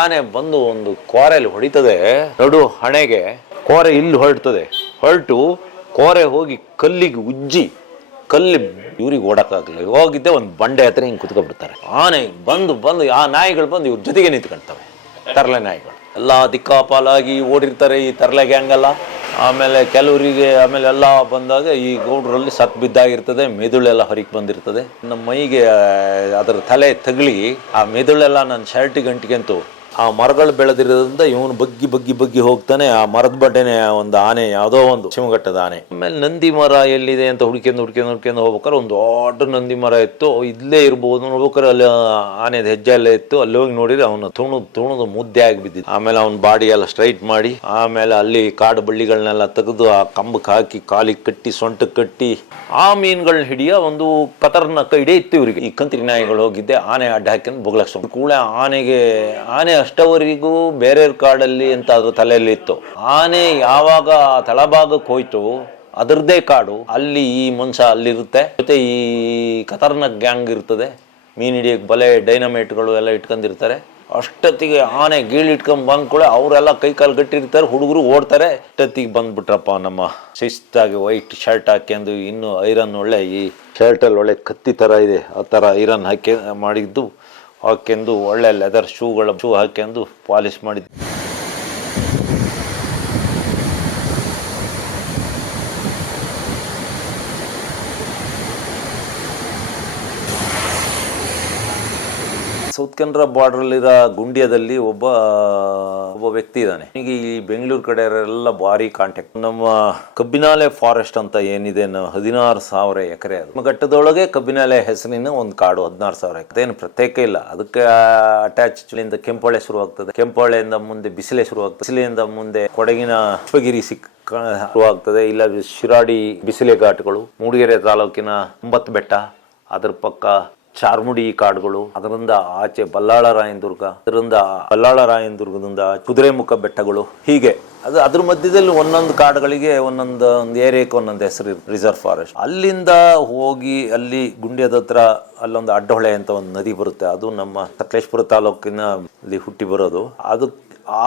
ಆನೆ ಬಂದು ಒಂದು ಕೋರೆಯಲ್ಲಿ ಹೊಡಿತದೆ, ನಡು ಹಣೆಗೆ ಕೋರೆ ಇಲ್ಲಿ ಹೊರಡ್ತದೆ. ಹೊರಟು ಕೋರೆ ಹೋಗಿ ಕಲ್ಲಿಗೆ ಉಜ್ಜಿ ಕಲ್ಲಿ ಇವ್ರಿಗೆ ಓಡಕ್ಕಾಗಲ್ಲ. ಹೋಗಿದ್ದೆ ಒಂದು ಬಂಡೆ ಹತ್ರ ಹಿಂಗೆ ಕುತ್ಕೊಬಿಡ್ತಾರೆ. ಆನೆ ಬಂದು ಆ ನಾಯಿಗಳು ಬಂದು ಇವ್ರ ಜೊತೆಗೆ ನಿಂತ್ಕೊಳ್ತವೆ. ತರಲೆ ನಾಯಿಗಳು ಎಲ್ಲ ದಿಕ್ಕಾಪಾಲಾಗಿ ಓಡಿರ್ತಾರೆ ಈ ತರಲೆ ಗ್ಯಾಂಗಲ್ಲ. ಆಮೇಲೆ ಕೆಲವರಿಗೆ ಎಲ್ಲ ಬಂದಾಗ ಈ ಗೌಡ್ರಲ್ಲಿ ಸತ್ ಬಿದ್ದಾಗಿರ್ತದೆ, ಮೆದುಳೆಲ್ಲ ಹೊರಗೆ ಬಂದಿರ್ತದೆ. ನಮ್ಮ ಮೈಗೆ ಅದರ ತಲೆ ತಗಲಿ ಆ ಮೆದುಳೆಲ್ಲ ನನ್ನ ಶರ್ಟಿಗೆ ಅಂಟಿಗೆಂತು ಆ ಮರಗಳು ಬೆಳೆದಿರೋದ್ರಿಂದ ಇವನು ಬಗ್ಗಿ ಹೋಗ್ತಾನೆ. ಆ ಮರದ ಬಡ್ಡೆನೆ ಒಂದು ಆನೆ, ಯಾವುದೋ ಒಂದು ಶಿವಘಟ್ಟದ ಆನೆ. ಆಮೇಲೆ ನಂದಿ ಮರ ಎಲ್ಲಿದೆ ಅಂತ ಹುಡ್ಕೊಂಡು ಹೋಗ್ಬೇಕಾರೆ ಒಂದು ದೊಡ್ಡ ನಂದಿ ಮರ ಇತ್ತು. ಇಲ್ಲೇ ಇರ್ಬೋದು ನೋಡ್ಬೇಕಾರೆ ಅಲ್ಲಿ ಆನೆದ ಹೆಜ್ಜೆ ಎಲ್ಲ ಇತ್ತು. ಅಲ್ಲಿ ಹೋಗಿ ನೋಡಿದ್ರೆ ಅವನು ತುಣುದು ಮುದ್ದೆ ಆಗಿ ಬಿದ್ದಿದ್ದು. ಆಮೇಲೆ ಅವನ ಬಾಡಿ ಎಲ್ಲ ಸ್ಟ್ರೈಟ್ ಮಾಡಿ ಆಮೇಲೆ ಅಲ್ಲಿ ಕಾಡು ಬಳ್ಳಿಗಳನ್ನೆಲ್ಲ ತೆಗೆದು ಆ ಕಂಬಕ್ಕೆ ಹಾಕಿ ಕಾಲಿಗೆ ಕಟ್ಟಿ ಸೊಂಟಕ್ಕೆ ಕಟ್ಟಿ ಆ ಮೀನುಗಳನ್ನ ಹಿಡಿಯೋ ಒಂದು ಕತರ್ನ ಕೈಡೆ ಇತ್ತು ಇವರಿಗೆ. ಈ ಕಂತ್ರಿ ನಾಯಿಗಳು ಹೋಗಿದ್ದೆ ಆನೆ ಅಡ್ಡ ಹಾಕೊಂಡು ಬೊಗ್ಲಕ್ಸ್ ಕೂಡ ಆನೆ ಅಷ್ಟವರೆಗೂ ಬೇರೆ ಕಾಡಲ್ಲಿ ಅಂತ ಅದ್ರ ತಲೆಯಲ್ಲಿ ಇತ್ತು. ಆನೆ ಯಾವಾಗ ತಳಭಾಗಕ್ಕೆ ಹೋಯ್ತು ಅದರದ್ದೇ ಕಾಡು, ಅಲ್ಲಿ ಈ ಮನುಷ್ಯ ಅಲ್ಲಿರುತ್ತೆ. ಜೊತೆ ಈ ಖತರ್ನಾಕ್ ಗ್ಯಾಂಗ್ ಇರ್ತದೆ, ಮೀನು ಹಿಡಿಯಕ್ಕೆ ಬಲೆ ಡೈನಮೈಟ್ಗಳು ಎಲ್ಲ ಇಟ್ಕೊಂಡಿರ್ತಾರೆ. ಅಷ್ಟೊತ್ತಿಗೆ ಆನೆ ಗೀಳು ಇಟ್ಕೊಂಡ್ ಬಂದ್ ಕೂಡ ಅವರೆಲ್ಲ ಕೈ ಕಾಲು ಗಟ್ಟಿರ್ತಾರೆ, ಹುಡುಗರು ಓಡ್ತಾರೆ. ಅಷ್ಟೊತ್ತಿಗೆ ಬಂದ್ಬಿಟ್ರಪ್ಪ ನಮ್ಮ ಶಿಸ್ತಾಗಿ ವೈಟ್ ಶರ್ಟ್ ಹಾಕ್ಯಂದು, ಇನ್ನು ಐರನ್ ಒಳ್ಳೆ ಈ ಶರ್ಟಲ್ಲಿ ಒಳ್ಳೆ ಕತ್ತಿ ಥರ ಇದೆ ಆ ಥರ ಐರನ್ ಹಾಕಿ ಮಾಡಿದ್ದು ಹಾಕ್ಯಂದು ಒಳ್ಳೆ ಲೆದರ್ ಶೂ ಹಾಕ್ಯಂದು ಪಾಲಿಶ್ ಮಾಡಿದ್ದು. ಸೌತ್ ಕೆನರಾ ಬಾರ್ಡ್ರಲ್ಲಿರೋ ಗುಂಡ್ಯದಲ್ಲಿ ಒಬ್ಬ ವ್ಯಕ್ತಿ ಇದ್ದಾನೆ. ಈಗ ಈ ಬೆಂಗಳೂರು ಕಡೆ ಎಲ್ಲ ಭಾರಿ ಕಾಂಟ್ಯಾಕ್ಟ್. ನಮ್ಮ ಕಬ್ಬಿನಾಲೆ ಫಾರೆಸ್ಟ್ ಅಂತ ಏನಿದೆ, 16,000 ಎಕರೆ. ಅದು ಘಟ್ಟದೊಳಗೆ ಕಬ್ಬಿನಾಲೆ ಹೆಸರಿನ ಒಂದು ಕಾಡು, 16,000 ಎಕರೆ. ಅದೇನು ಪ್ರತ್ಯೇಕ ಇಲ್ಲ, ಅದಕ್ಕೆ ಅಟ್ಯಾಚ್ ಕೆಂಪೊಳೆ ಶುರುವಾಗ್ತದೆ, ಕೆಂಪೊಳೆಯಿಂದ ಮುಂದೆ ಬಿಸಿಲೆ ಶುರುವಾಗ್ತದೆ, ಬಿಸಿಲೆಯಿಂದ ಮುಂದೆ ಕೊಡಗಿನ ಪುಷ್ಪಗಿರಿ ಶುರುವಾಗ್ತದೆ, ಇಲ್ಲ ಶಿರಾಡಿ ಬಿಸಿಲೆ ಘಾಟ್ಗಳು, ಮೂಡಿಗೆರೆ ತಾಲೂಕಿನ 9 ಬೆಟ್ಟ, ಅದ್ರ ಪಕ್ಕ ಚಾರ್ಮುಡಿ ಕಾಡುಗಳು, ಅದರಿಂದ ಆಚೆ ಬಲ್ಲಾಳರಾಯನದುರ್ಗ, ಅದರಿಂದ ಬಲ್ಲಾಳರಾಯನದುರ್ಗದಿಂದ ಕುದುರೆಮುಖ ಬೆಟ್ಟಗಳು, ಹೀಗೆ ಅದು ಅದ್ರ ಮಧ್ಯದಲ್ಲಿ ಒಂದೊಂದು ಕಾಡುಗಳಿಗೆ ಒಂದೊಂದು ಏರಿಯಾಕ್ಕೆ ಒಂದೊಂದು ಹೆಸರು ರಿಸರ್ವ್ ಫಾರೆಸ್ಟ್. ಅಲ್ಲಿಂದ ಹೋಗಿ ಅಲ್ಲಿ ಗುಂಡ್ಯದ ಹತ್ರ ಅಲ್ಲೊಂದು ಅಡ್ಡಹೊಳೆ ಅಂತ ಒಂದು ನದಿ ಬರುತ್ತೆ. ಅದು ನಮ್ಮ ಸಕಲೇಶಪುರ ತಾಲೂಕಿನ ಅಲ್ಲಿ ಹುಟ್ಟಿ ಬರೋದು. ಅದು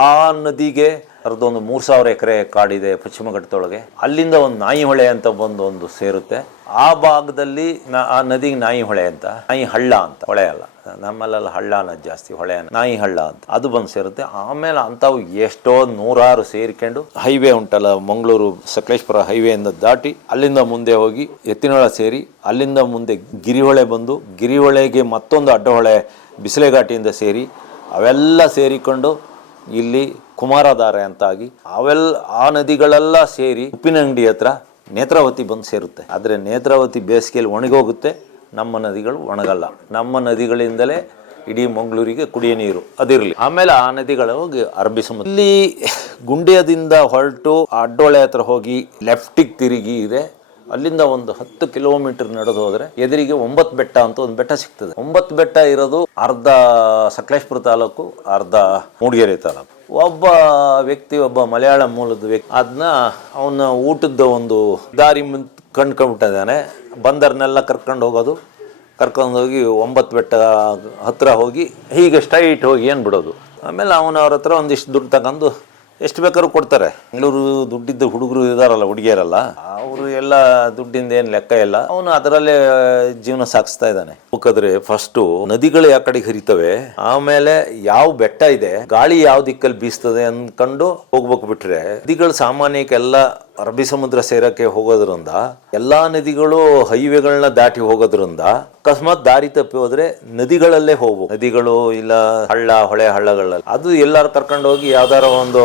ಆ ನದಿಗೆ ಅರ್ಧೊಂದು 3,000 ಎಕರೆ ಕಾಡಿದೆ ಪಶ್ಚಿಮ ಘಟ್ಟದೊಳಗೆ. ಅಲ್ಲಿಂದ ಒಂದು ನಾಯಿ ಹೊಳೆ ಅಂತ ಒಂದು ಸೇರುತ್ತೆ. ಆ ಭಾಗದಲ್ಲಿ ಆ ನದಿಗೆ ನಾಯಿ ಹೊಳೆ ಅಂತ, ನಾಯಿ ಹಳ್ಳ ಅಂತ, ಹೊಳೆ ಅಲ್ಲ, ನಮ್ಮಲ್ಲೆಲ್ಲ ಹಳ್ಳ ಅನ್ನೋದು ಜಾಸ್ತಿ, ಹೊಳೆ ನಾಯಿ ಹಳ್ಳ ಅಂತ ಅದು ಬಂದು ಸೇರುತ್ತೆ. ಆಮೇಲೆ ಅಂಥವು ಎಷ್ಟೋ 100 ಸೇರ್ಕೊಂಡು ಹೈವೇ ಉಂಟಲ್ಲ, ಮಂಗಳೂರು ಸಕಲೇಶಪುರ ಹೈವೇಯಿಂದ ದಾಟಿ ಅಲ್ಲಿಂದ ಮುಂದೆ ಹೋಗಿ ಎತ್ತಿನೊಳ ಸೇರಿ ಅಲ್ಲಿಂದ ಮುಂದೆ ಗಿರಿಹೊಳೆ ಬಂದು ಗಿರಿಹೊಳೆಗೆ ಮತ್ತೊಂದು ಅಡ್ಡಹೊಳೆ ಬಿಸಿಲೆಘಾಟಿಯಿಂದ ಸೇರಿ ಅವೆಲ್ಲ ಸೇರಿಕೊಂಡು ಇಲ್ಲಿ ಕುಮಾರಧಾರೆ ಅಂತಾಗಿ ಆ ನದಿಗಳೆಲ್ಲ ಸೇರಿ ಉಪ್ಪಿನಂಗಡಿ ಹತ್ರ ನೇತ್ರಾವತಿ ಬಂದು ಸೇರುತ್ತೆ. ಆದರೆ ನೇತ್ರಾವತಿ ಬೇಸಿಗೆಯಲ್ಲಿ ಒಣಗೋಗುತ್ತೆ, ನಮ್ಮ ನದಿಗಳು ಒಣಗಲ್ಲ. ನಮ್ಮ ನದಿಗಳಿಂದಲೇ ಇಡೀ ಮಂಗಳೂರಿಗೆ ಕುಡಿಯೋ ನೀರು ಅದಿರಲಿ. ಆಮೇಲೆ ಆ ನದಿಗಳು ಹೋಗಿ ಅರಬ್ಬಿ ಸಮುದ್ರ. ಇಲ್ಲಿ ಗುಂಡ್ಯದಿಂದ ಹೊರಟು ಅಡ್ಡೊಳೆ ಹತ್ರ ಹೋಗಿ ಲೆಫ್ಟಿಗೆ ತಿರುಗಿ ಇದೆ. ಅಲ್ಲಿಂದ ಒಂದು 10 ಕಿಲೋಮೀಟರ್ ನಡೆದು ಹೋದ್ರೆ ಎದುರಿಗೆ 9 ಬೆಟ್ಟ ಅಂತ ಒಂದು ಬೆಟ್ಟ ಸಿಗ್ತದೆ. 9 ಬೆಟ್ಟ ಇರೋದು ಅರ್ಧ ಸಕಲೇಶಪುರ ತಾಲೂಕು, ಅರ್ಧ ಮೂಡಿಗೆರೆ ತಾಲೂಕು. ಒಬ್ಬ ಮಲಯಾಳ ಮೂಲದ ವ್ಯಕ್ತಿ ಅದನ್ನ ಅವನ ಊಟದ ಒಂದು ದಾರಿ ಕಂಡ್ಕೊಂಡ್ಬಿಟ್ಟಿದ್ದಾನೆ. ಬಂದರ್ನೆಲ್ಲ ಕರ್ಕೊಂಡು ಹೋಗಿ 9 ಬೆಟ್ಟ ಹತ್ರ ಹೋಗಿ ಹೀಗೆ ಸ್ಟ್ರೈಟ್ ಹೋಗಿ ಏನು ಬಿಡೋದು. ಆಮೇಲೆ ಅವನವ್ರ ಹತ್ರ ಒಂದಿಷ್ಟು ದುಡ್ಡು ತಗೊಂಡು ಎಷ್ಟು ಬೇಕಾದ್ರೂ ಕೊಡ್ತಾರೆ. ಬೆಂಗಳೂರು ದುಡ್ಡಿದ್ದ ಹುಡುಗರು ಇದಾರಲ್ಲ, ಹುಡುಗಿಯರಲ್ಲ, ಅವರು ಎಲ್ಲ ದುಡ್ಡಿಂದ ಏನು ಲೆಕ್ಕ ಇಲ್ಲ. ಅವನು ಅದರಲ್ಲೇ ಜೀವನ ಸಾಗಿಸ್ತಾ ಇದ್ದಾನೆ. ಹೋಗಿದ್ರೆ ಫಸ್ಟು ನದಿಗಳು ಯಾವ ಕಡೆಗೆ ಹರಿತವೆ, ಆಮೇಲೆ ಯಾವ ಬೆಟ್ಟ ಇದೆ, ಗಾಳಿ ಯಾವ ದಿಕ್ಕಲ್ಲಿ ಬೀಸ್ತದೆ ಅಂದ್ಕೊಂಡು ಹೋಗ್ಬೇಕು. ಬಿಟ್ರೆ ನದಿಗಳು ಸಾಮಾನ್ಯಕ್ಕೆಲ್ಲ ಅರಬ್ಬಿ ಸಮುದ್ರ ಸೇರಕ್ಕೆ ಹೋಗೋದ್ರಿಂದ, ಎಲ್ಲಾ ನದಿಗಳು ಹೈವೇಗಳನ್ನ ದಾಟಿ ಹೋಗೋದ್ರಿಂದ ಅಕಸ್ಮಾತ್ ದಾರಿ ತಪ್ಪಿ ಹೋದ್ರೆ ನದಿಗಳಲ್ಲೇ ಹೋಗ್ಬೇಕು. ನದಿಗಳು ಇಲ್ಲ ಹಳ್ಳ, ಹೊಳೆ ಹಳ್ಳಗಳಲ್ಲಿ ಅದು ಎಲ್ಲಾರು ಕರ್ಕೊಂಡು ಹೋಗಿ ಯಾವ್ದಾರ ಒಂದು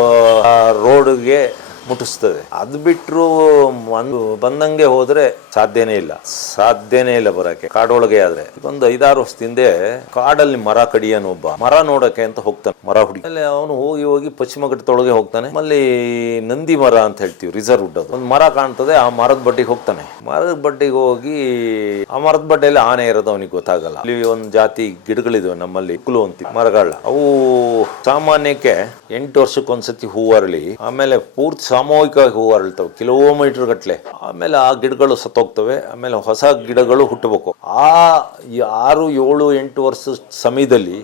ರೋಡ್ಗೆ ಮುಟ್ಟಿಸ್ತದೆ. ಅದು ಬಿಟ್ಟರು ಬಂದಂಗೆ ಹೋದ್ರೆ ಸಾಧ್ಯನೇ ಇಲ್ಲ ಬರಕ್ಕೆ. ಕಾಡೊಳಗೆ ಆದ್ರೆ ಒಂದು 5-6 ವರ್ಷದಿಂದ ಕಾಡಲ್ಲಿ ಮರ ಕಡಿಯನು ಒಬ್ಬ ಮರ ನೋಡಕ್ಕೆ ಅಂತ ಹೋಗ್ತಾನೆ, ಮರ ಹುಡುಗಿ. ಅಲ್ಲಿ ಅವನು ಹೋಗಿ ಪಶ್ಚಿಮ ಘಟ್ಟದೊಳಗೆ ಹೋಗ್ತಾನೆ. ಅಲ್ಲಿ ನಂದಿ ಮರ ಅಂತ ಹೇಳ್ತೀವಿ, ರಿಸರ್ವ್ ವುಡ್. ಅದು ಒಂದು ಮರ ಕಾಣ್ತದೆ, ಆ ಮರದ ಬಡ್ಡಿಗೆ ಹೋಗ್ತಾನೆ. ಮರದ ಬಡ್ಡಿಗೆ ಹೋಗಿ ಆ ಮರದ ಬಡ್ಡೆಯಲ್ಲಿ ಆನೆ ಇರೋದು ಅವನಿಗೆ ಗೊತ್ತಾಗಲ್ಲ. ಅಲ್ಲಿ ಒಂದು ಜಾತಿ ಗಿಡಗಳಿದ್ವು ನಮ್ಮಲ್ಲಿ, ಕುಲು ಅಂತೀವಿ ಮರಗಳ. ಅವು ಸಾಮಾನ್ಯಕ್ಕೆ 8 ವರ್ಷಕ್ಕೊಂದ್ಸತಿ ಹೂ ಅರಳಿ, ಆಮೇಲೆ ಪೂರ್ತಿ ಸಾಮೂಹಿಕವಾಗಿ ಹೂ ಅರಳ್ತವೆ ಕಿಲೋಮೀಟರ್ ಗಟ್ಲೆ. ಆಮೇಲೆ ಆ ಗಿಡಗಳು ಸತ್ತೋಗ್ತವೆ, ಆಮೇಲೆ ಹೊಸ ಗಿಡಗಳು ಹುಟ್ಟಬೇಕು. ಆ 6, 7, 8 ವರ್ಷ ಸಮಯದಲ್ಲಿ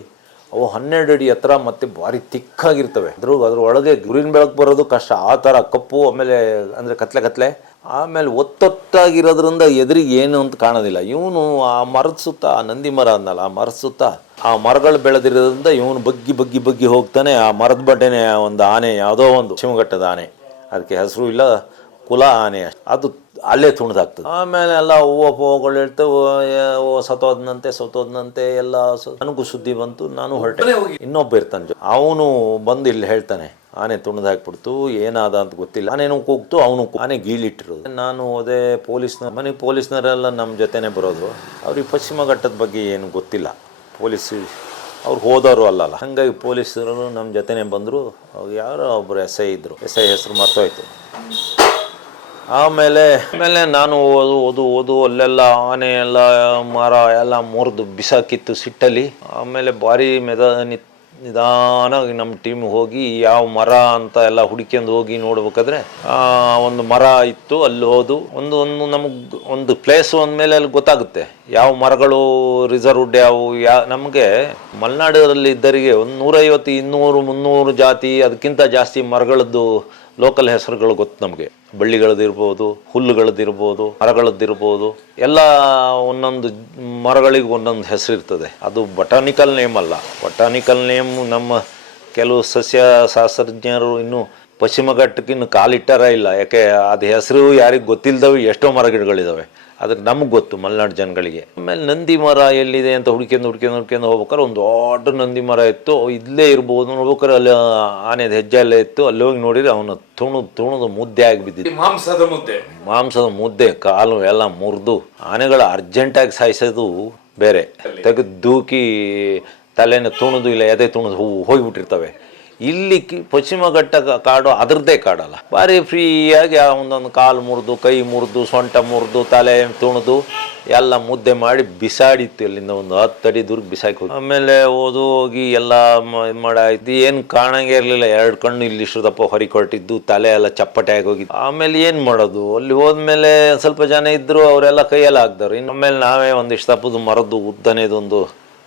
ಅವು 12 ಅಡಿ ಎತ್ತರ ಮತ್ತೆ ಭಾರಿ ತಿಕ್ಕಾಗಿರ್ತವೆ. ಅದ್ರ ಒಳಗೆ ಗುರಿನ ಬೆಳಕು ಬರೋದು ಕಷ್ಟ. ಆ ಥರ ಕಪ್ಪು, ಆಮೇಲೆ ಅಂದರೆ ಕತ್ಲೆ, ಆಮೇಲೆ ಒತ್ತೊತ್ತಾಗಿರೋದ್ರಿಂದ ಎದುರಿಗೆ ಏನು ಅಂತ ಕಾಣೋದಿಲ್ಲ. ಇವನು ಆ ಮರದ ಸುತ್ತ, ಆ ನಂದಿ ಮರ ಅನ್ನಲ್ಲ, ಆ ಮರದ ಸುತ್ತ ಆ ಮರಗಳು ಬೆಳೆದಿರೋದ್ರಿಂದ ಇವನು ಬಗ್ಗಿ ಹೋಗ್ತಾನೆ. ಆ ಮರದ ಬಡ್ಡೆನೆ ಒಂದು ಆನೆ, ಯಾವುದೋ ಒಂದು ಶಿವಘಟ್ಟದ ಆನೆ, ಅದಕ್ಕೆ ಹೆಸರು ಇಲ್ಲ, ಕುಲ ಆನೆ, ಅದು ಅಲ್ಲೇ ತುಣಿದಾಗ್ತದೆ. ಆಮೇಲೆ ಎಲ್ಲ ಹೂವುಗಳು ಹೇಳ್ತೇವೆ, ಸತ್ತೋದ್ನಂತೆ ಎಲ್ಲ. ನನಗೂ ಸುದ್ದಿ ಬಂತು, ನಾನು ಹೊರಟೆ. ಇನ್ನೊಬ್ಬ ಇರ್ತಾನೆ, ಅವನು ಬಂದು ಇಲ್ಲಿ ಹೇಳ್ತಾನೆ, ಆನೆ ತುಣಿದು ಹಾಕ್ಬಿಡ್ತು, ಏನಾದ ಅಂತ ಗೊತ್ತಿಲ್ಲ. ಆನೆನೂ ಕೂಗ್ತು, ಅವನು ಆನೆ ಗೀಳಿಟ್ಟಿರೋದು. ನಾನು ಹೋದೆ ಮನೆಗೆ. ಪೊಲೀಸ್ನವರೆಲ್ಲ ನಮ್ಮ ಜೊತೆನೇ ಬರೋದು. ಅವ್ರಿಗೆ ಪಶ್ಚಿಮ ಘಟ್ಟದ ಬಗ್ಗೆ ಏನು ಗೊತ್ತಿಲ್ಲ. ಅವ್ರು ಹೋದವರು ಅಲ್ಲಲ್ಲ, ಹಾಗಾಗಿ ಪೊಲೀಸರು ನಮ್ಮ ಜೊತೆನೇ ಬಂದರು. ಯಾರೋ ಒಬ್ಬರು ಎಸ್ ಐ ಇದ್ದರು, ಎಸ್ ಐ ಹೆಸರು ಮರ್ತೋಯ್ತು. ಆಮೇಲೆ ನಾನು ಓದು ಅಲ್ಲೆಲ್ಲ ಆನೆ ಎಲ್ಲ ಮರ ಎಲ್ಲ ಮುರಿದು ಬಿಸಾಕಿತ್ತು ಸಿಟ್ಟಲ್ಲಿ. ಆಮೇಲೆ ಭಾರಿ ನಿಧಾನಾಗಿ ನಮ್ಮ ಟೀಮ್ ಹೋಗಿ ಯಾವ ಮರ ಅಂತ ಎಲ್ಲ ಹುಡುಕ್ಯಂದು ಹೋಗಿ ನೋಡ್ಬೇಕಾದ್ರೆ ಒಂದು ಮರ ಇತ್ತು. ಅಲ್ಲಿ ಹೋದು ನಮಗೆ ಒಂದು ಪ್ಲೇಸ್ ಅಂದಮೇಲೆ ಅಲ್ಲಿ ಗೊತ್ತಾಗುತ್ತೆ ಯಾವ ಮರಗಳು ರಿಸರ್ವ್ಡ್ ನಮಗೆ ಮಲೆನಾಡಲ್ಲಿ ಇದ್ದರಿಗೆ ಒಂದು 150, 200, 300 ಜಾತಿ ಅದಕ್ಕಿಂತ ಜಾಸ್ತಿ ಮರಗಳದ್ದು ಲೋಕಲ್ ಹೆಸರುಗಳು ಗೊತ್ತು ನಮಗೆ. ಬಳ್ಳಿಗಳದ್ದಿರ್ಬೋದು, ಹುಲ್ಲುಗಳದ್ದಿರ್ಬೋದು, ಮರಗಳದ್ದಿರ್ಬೋದು, ಎಲ್ಲ ಒಂದೊಂದು ಮರಗಳಿಗೆ ಒಂದೊಂದು ಹೆಸರು ಇರ್ತದೆ. ಅದು ಬಟಾನಿಕಲ್ ನೇಮ್ ಅಲ್ಲ. ಬಟಾನಿಕಲ್ ನೇಮ್ ನಮ್ಮ ಕೆಲವು ಸಸ್ಯ ಶಾಸ್ತ್ರಜ್ಞರು ಇನ್ನೂ ಪಶ್ಚಿಮ ಘಟ್ಟಕ್ಕೆ ಇನ್ನು ಕಾಲಿಟ್ಟಾರ ಇಲ್ಲ. ಯಾಕೆ ಅದು ಹೆಸರು ಯಾರಿಗೆ ಗೊತ್ತಿಲ್ಲದವೆ ಎಷ್ಟೋ ಮರಗಿಡಗಳಿದ್ದಾವೆ. ಅದಕ್ಕೆ ನಮಗೆ ಗೊತ್ತು, ಮಲೆನಾಡು ಜನಗಳಿಗೆ. ಆಮೇಲೆ ನಂದಿ ಮರ ಎಲ್ಲಿದೆ ಅಂತ ಹುಡ್ಕೊಂಡು ಹೋಗ್ಬೇಕಾದ್ರೆ ಒಂದು ದೊಡ್ಡ ನಂದಿ ಮರ ಇತ್ತು. ಇಲ್ಲೇ ಇರ್ಬೋದು ನೋಡ್ಬೇಕಾದ್ರೆ, ಅಲ್ಲಿ ಆನೆದ ಹೆಜ್ಜೆ ಎಲ್ಲ ಇತ್ತು. ಅಲ್ಲಿ ಹೋಗಿ ನೋಡಿದ್ರೆ ಅವನು ತುಣದು ಮುದ್ದೆ ಆಗಿಬಿದ್ದಿದ್ದು, ಮಾಂಸದ ಮುದ್ದೆ. ಕಾಲು ಎಲ್ಲ ಮುರಿದು, ಆನೆಗಳು ಅರ್ಜೆಂಟಾಗಿ ಸಾಯಿಸೋದು ಬೇರೆ, ತೆಗೆದು ದೂಕಿ ತಲೆನ ತುಣದು ಇಲ್ಲ ಎದೆ ತುಣದು ಹೋಗಿಬಿಟ್ಟಿರ್ತವೆ. ಇಲ್ಲಿ ಪಶ್ಚಿಮ ಘಟ್ಟ ಕಾಡು ಅದರದ್ದೇ ಕಾಡಲ್ಲ, ಭಾರಿ ಫ್ರೀಯಾಗಿ ಒಂದೊಂದು ಕಾಲು ಮುರಿದು, ಕೈ ಮುರಿದು, ಸೊಂಟ ಮುರಿದು, ತಲೆ ತುಣಿದು ಎಲ್ಲ ಮುದ್ದೆ ಮಾಡಿ ಬಿಸಾಡಿತ್ತು. ಅಲ್ಲಿಂದ ಒಂದು 10 ಅಡಿ ದೂರಕ್ಕೆ ಬಿಸಾಕಿ ಹೋಗಿ. ಆಮೇಲೆ ಹೋಗಿ ಎಲ್ಲ ಇದು ಮಾಡಾಯ್ತು. ಏನು ಕಾಣಂಗೆ ಇರಲಿಲ್ಲ. 2 ಕಣ್ಣು ಇಲ್ಲಿ ಇಷ್ಟದಪ್ಪ ಹೊರಿಕೊಟ್ಟಿದ್ದು, ತಲೆ ಎಲ್ಲ ಚಪ್ಪಟೆ ಆಗಿ ಹೋಗಿದ್ದು. ಆಮೇಲೆ ಏನು ಮಾಡೋದು, ಅಲ್ಲಿ ಹೋದ್ಮೇಲೆ ಸ್ವಲ್ಪ ಜನ ಇದ್ದರು, ಅವರೆಲ್ಲ ಕೈಯೆಲ್ಲ ಹಾಕ್ದವ್ರು. ಆಮೇಲೆ ನಾವೇ ಒಂದಿಷ್ಟು ತಪ್ಪದು ಮರದ್ದು ಉದ್ದನೇದೊಂದು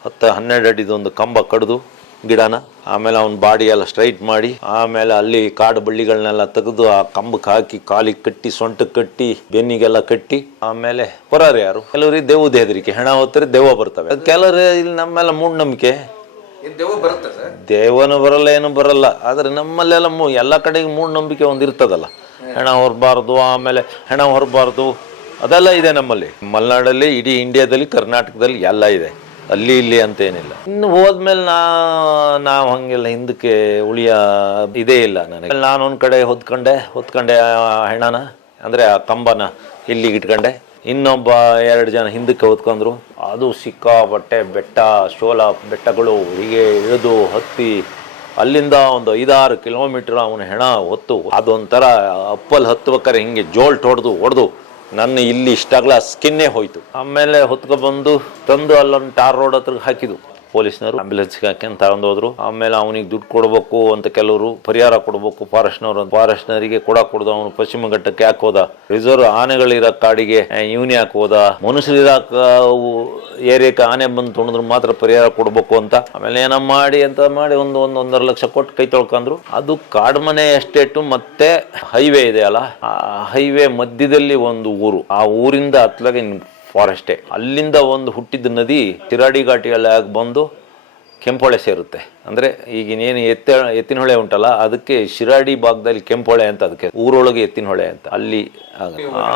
10-12 ಅಡಿದೊಂದು ಕಂಬ ಕಡ್ದು ಗಿಡನ, ಆಮೇಲೆ ಅವನ ಬಾಡಿ ಎಲ್ಲ ಸ್ಟ್ರೈಟ್ ಮಾಡಿ, ಆಮೇಲೆ ಅಲ್ಲಿ ಕಾಡು ಬಳ್ಳಿಗಳನ್ನೆಲ್ಲ ತೆಗೆದು ಆ ಕಂಬಕ್ಕೆ ಹಾಕಿ, ಕಾಲಿಗೆ ಕಟ್ಟಿ, ಸೊಂಟಕ್ಕೆ ಕಟ್ಟಿ, ಬೆನ್ನಿಗೆಲ್ಲ ಕಟ್ಟಿ, ಆಮೇಲೆ ಹೊರಾರು ಯಾರು ಕೆಲವ್ರಿಗೆ ದೇವದ ಹೆದರಿಕೆ, ಹೆಣ ಹೊತ್ತರೆ ದೆವ್ವ ಬರ್ತವೆ. ಕೆಲವರು ಇಲ್ಲಿ ನಮ್ಮೆಲ್ಲ ಮೂಢನಂಬಿಕೆ. ದೇವನು ಬರಲ್ಲ, ಏನು ಬರಲ್ಲ. ಆದರೆ ನಮ್ಮಲ್ಲೆಲ್ಲ ಎಲ್ಲ ಕಡೆಗೆ ಮೂಢನಂಬಿಕೆ ಒಂದು ಇರ್ತದಲ್ಲ, ಹೆಣ ಹೊರಬಾರ್ದು, ಆಮೇಲೆ ಹೆಣ ಹೊರಬಾರ್ದು, ಅದೆಲ್ಲ ಇದೆ ನಮ್ಮಲ್ಲಿ. ಮಲೆನಾಡಲ್ಲಿ, ಇಡೀ ಇಂಡಿಯಾದಲ್ಲಿ, ಕರ್ನಾಟಕದಲ್ಲಿ ಎಲ್ಲ ಇದೆ, ಅಲ್ಲಿ ಇಲ್ಲಿ ಅಂತ ಏನಿಲ್ಲ. ಇನ್ನು ಹೋದ್ಮೇಲೆ ನಾವು ಹಂಗೆಲ್ಲ ಹಿಂದಕ್ಕೆ ಉಳಿಯ ಇದೇ ಇಲ್ಲ ನನಗೆ. ನಾನು ಒಂದು ಕಡೆ ಹೊತ್ಕೊಂಡೆ ಹೆಣನ, ಅಂದರೆ ಆ ಕಂಬನ ಇಲ್ಲಿಗೆ ಇಟ್ಕೊಂಡೆ. ಇನ್ನೊಬ್ಬ 2 ಜನ ಹಿಂದಕ್ಕೆ ಹೊತ್ಕೊಂಡ್ರು. ಅದು ಸಿಕ್ಕಾಪಟ್ಟೆ ಶೋಲ ಬೆಟ್ಟಗಳು, ಹೀಗೆ ಇಳಿದು ಹತ್ತಿ ಅಲ್ಲಿಂದ ಒಂದು 5-6 ಕಿಲೋಮೀಟರ್ ಅವನ ಹೆಣ ಹೊತ್ತು, ಅದೊಂಥರ ಅಪ್ಪಲ್ಲಿ ಹತ್ಬೇಕಾರೆ ಹಿಂಗೆ ಜೋಲ್ಟ್ ಹೊಡೆದು ನನ್ನ ಇಲ್ಲಿ ಇಷ್ಟಾಗಲ ಸ್ಕಿನ್ನೇ ಹೋಯ್ತು. ಆಮೇಲೆ ಹೊತ್ಕೊಬಂದು ತಂದು ಅಲ್ಲೊಂದು ಟಾರ್ ರೋಡ್ ಹತ್ರ ಹಾಕಿದ್ದು ಪೊಲೀಸ್ನವರು. ಆಂಬ್ಯುಲೆನ್ಸ್ಗೆ ಹಾಕಿ ತಗೊಂಡು ಹೋದ್ರು. ಆಮೇಲೆ ಅವನಿಗೆ ದುಡ್ಡು ಕೊಡಬೇಕು ಅಂತ ಕೆಲವರು, ಪರಿಹಾರ ಕೊಡಬೇಕು ಫಾರೆಸ್ಟ್ನವರಿಗೆ ಕೊಡದು. ಅವನು ಪಶ್ಚಿಮ ಘಟ್ಟಕ್ಕೆ ಯಾಕೆ ಹೋದ, ರಿಸರ್ವ್ ಆನೆಗಳಿರೋ ಕಾಡಿಗೆ ಇವನು ಯಾಕೆ ಹೋದ, ಮನುಷ್ಯರಿರೋ ಏರಿಯಾಕ್ಕೆ ಆನೆ ಬಂದು ತೊಗೊಂಡ್ರು ಮಾತ್ರ ಪರಿಹಾರ ಕೊಡಬೇಕು ಅಂತ. ಆಮೇಲೆ ಏನೋ ಮಾಡಿ ಒಂದು 1.5 ಲಕ್ಷ ಕೊಟ್ಟು ಕೈ ತೊಳ್ಕೊಂಡ್ರು. ಅದು ಕಾಡ್ಮನೆ ಎಸ್ಟೇಟು ಮತ್ತೆ ಹೈವೇ ಇದೆ ಅಲ್ಲ, ಆ ಹೈವೇ ಮಧ್ಯದಲ್ಲಿ ಒಂದು ಊರು. ಆ ಊರಿಂದ ಹತ್ಲಾಗೆ ಫಾರೆಸ್ಟೇ. ಅಲ್ಲಿಂದ ಒಂದು ಹುಟ್ಟಿದ ನದಿ ಶಿರಾಡಿ ಘಾಟಿಯಲ್ಲಿ ಬಂದು ಕೆಂಪೊಳೆ ಸೇರುತ್ತೆ. ಅಂದರೆ ಈಗಿನೇನು ಎತ್ತಿನಹೊಳೆ ಉಂಟಲ್ಲ, ಅದಕ್ಕೆ ಶಿರಾಡಿ ಭಾಗದಲ್ಲಿ ಕೆಂಪೊಳೆ ಅಂತ, ಅದಕ್ಕೆ ಊರೊಳಗೆ ಎತ್ತಿನಹೊಳೆ ಅಂತ ಅಲ್ಲಿ.